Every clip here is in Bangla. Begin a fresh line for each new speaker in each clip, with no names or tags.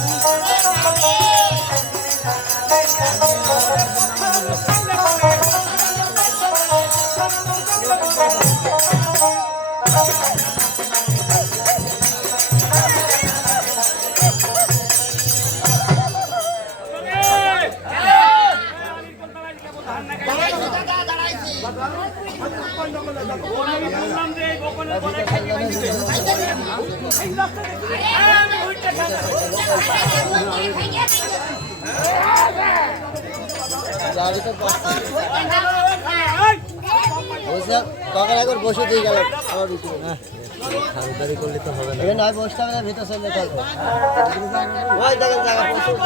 Thank you. কাকার একবার বসে দিয়ে গেল উঠে না খালদারি করলে তো হবে না নয় বসতে হবে ভিতর চলে চলবে ওই দেখেন জায়গা প্রচুর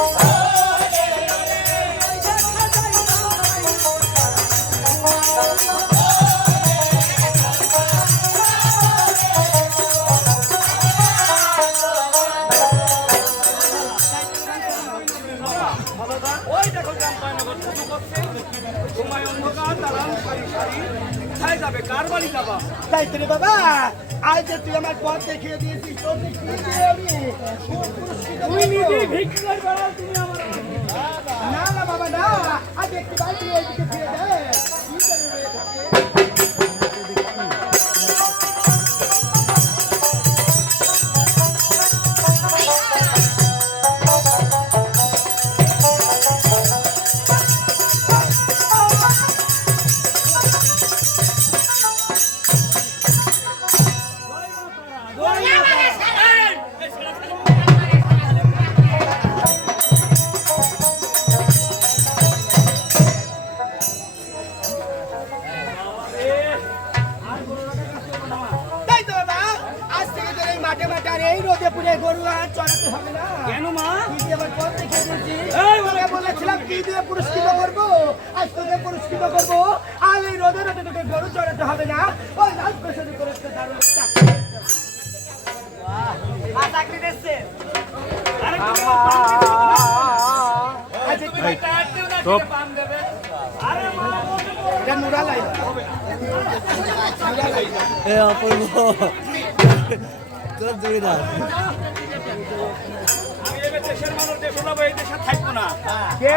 ওই
আজ যে তুই আমার পথ দেখিয়ে দিয়েছিস তোর
তুমি নিজেই ভিক্ষার বেড়াও তুমি আমার
না না বাবা না। আজ একটু তুই এইদিকে ফিরে দে কি দিয়ে পুরস্কৃত করব? আজ তোকে পুরস্কৃত করব। আর এই রোদে রোদে তোকে গরু চড়াতে হবে না। ওই লাল দারুণ চাকরি।
টায়ার দিও ஏ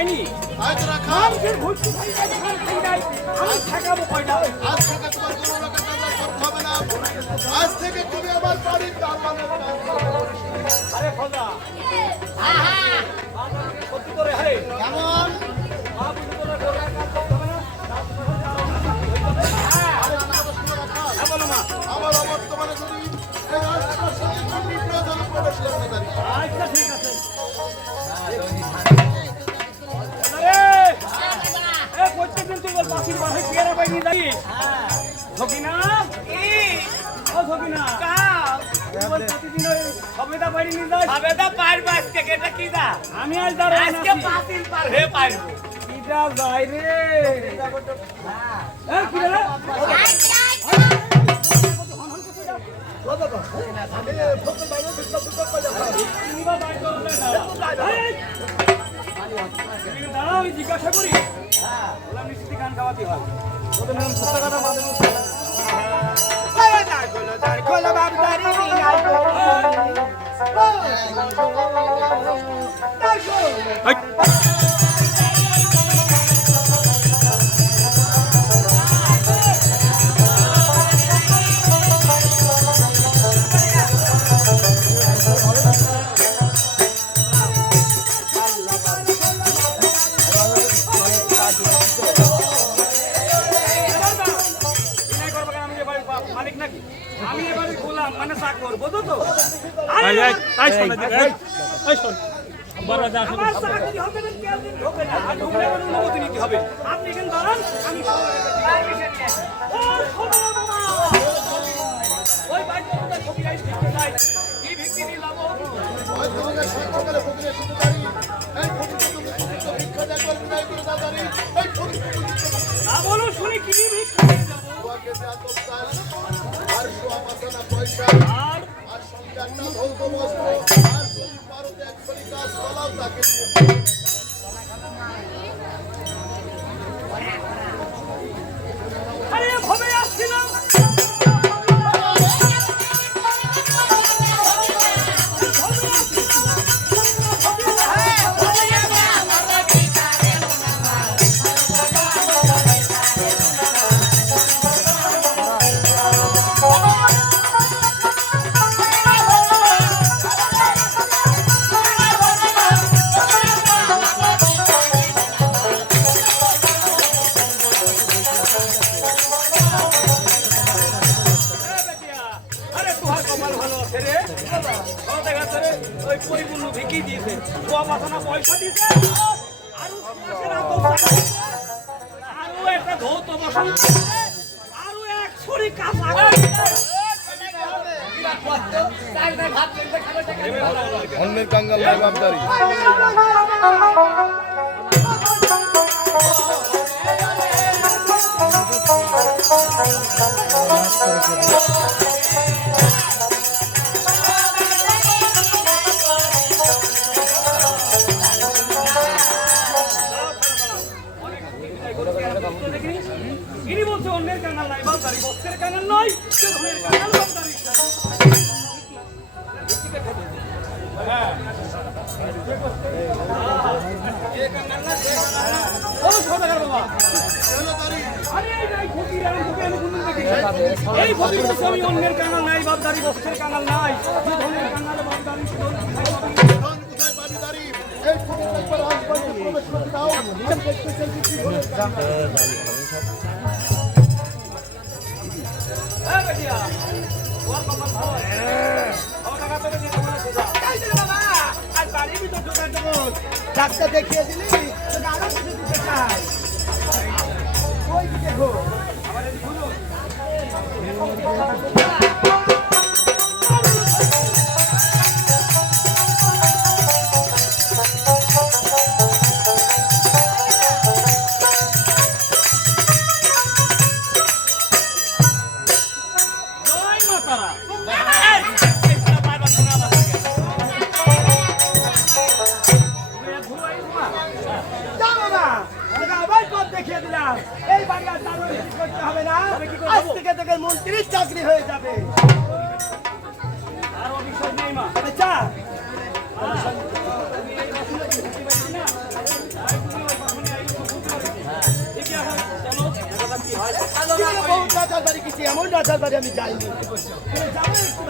আজ মানুষের আমি ঠেকাবো কয়টা?
আজ থেকে তোমার কোনো রকম হবে না। আজ থেকে তুমি আমার বাড়ির।
আরে খোদা। সত্যি করে
কেমন?
হ্যাঁ
আমার যদি
আচ্ছা ঠিক আছে। তুই বল পাখির বাসায় পেয়ারা পাই নিয়ে যাইস সকিনা ও বল প্রতিদিন ওই সবেদা নিয়ে যাস
সবেদা পারব আজকে এটা কি দা
আমি আজ দাঁড়াই
আজকে পাতিল পার হয়ে পারব
কিটা যাই রে এ কি রে তিনবার বাইর করলে দাঁড়া এই! তুমি দাঁড়াও আমি জিজ্ঞাসা করি বললাম মিষ্টি গান গাওয়াতে হয় ওদের নাম সত্য কথা মাঝে মধ্যে আমি এবারে গোলাম মানে চাকর বোঝো তো আরে আমার চাকরি হবে না, কেউ দিন ঢোকে না। আর ঢুকলে আমার অনুমতি নিতে হবে। আপনি এখানে দাঁড়ান, আমি। ও, শোনো বাবা। ওই বাড়িতে কোথায় যাই। কি ভিত্তি নিলাম
একটা ভৌত বস্ত্র আর যদি পারো একশোটি কাজ কলাও তাকে।
পাঠানা পয়সা দিয়েছে। আরও একটা ধৌত বসন। এই নাই ফকির আমি তোকে আমি কোনদিন দেখিনি। এই ফকির বলছে আমি অন্যের কাঙাল নাই বালদারি বস্তের কাঙাল নাই ধনের কাঙাল বালদারি সে ধনের কাঙাল
ডাক্তার দেখিয়ে দিলি? এমন ডাক্তার বাড়ি আমি যাইনি। যাব একটু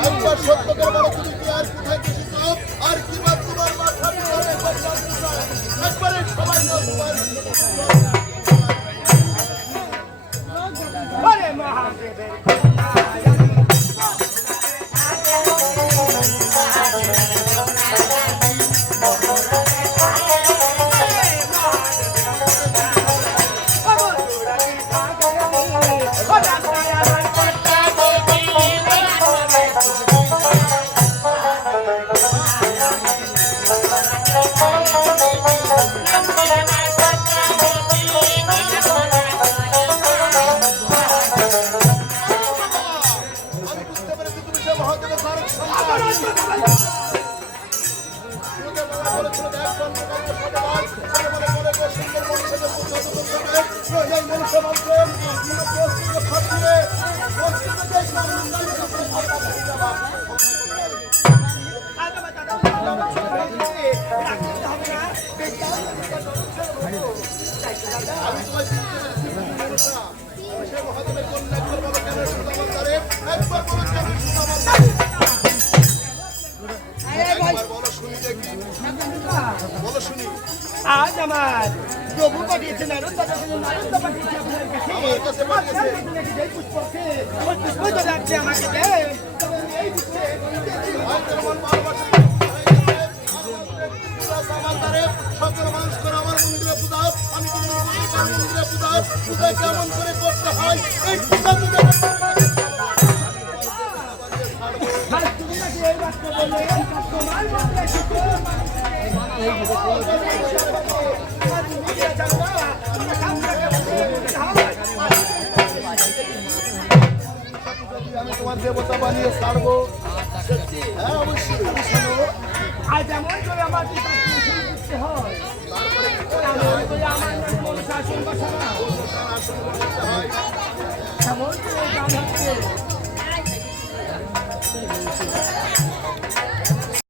আমরা সত্যকের বড় তুমি কি আর কোথায় বেশি চাও আর কি বা তোমার মাথার উপরে একবারে সবাই না তোমার
আরে মহাদেবের আজ আমার প্রভু পাঠিয়েছেন আরও
আমার কাছে
পুষ্প যাচ্ছে আমাকে
সকল মানুষ করা আমি তোমাদের কেমন করে
তোমার
দেবতা বানিয়ে ছাড়বো। হ্যাঁ অবশ্যই।
আজ এমন করে আমার হয়। Thank you.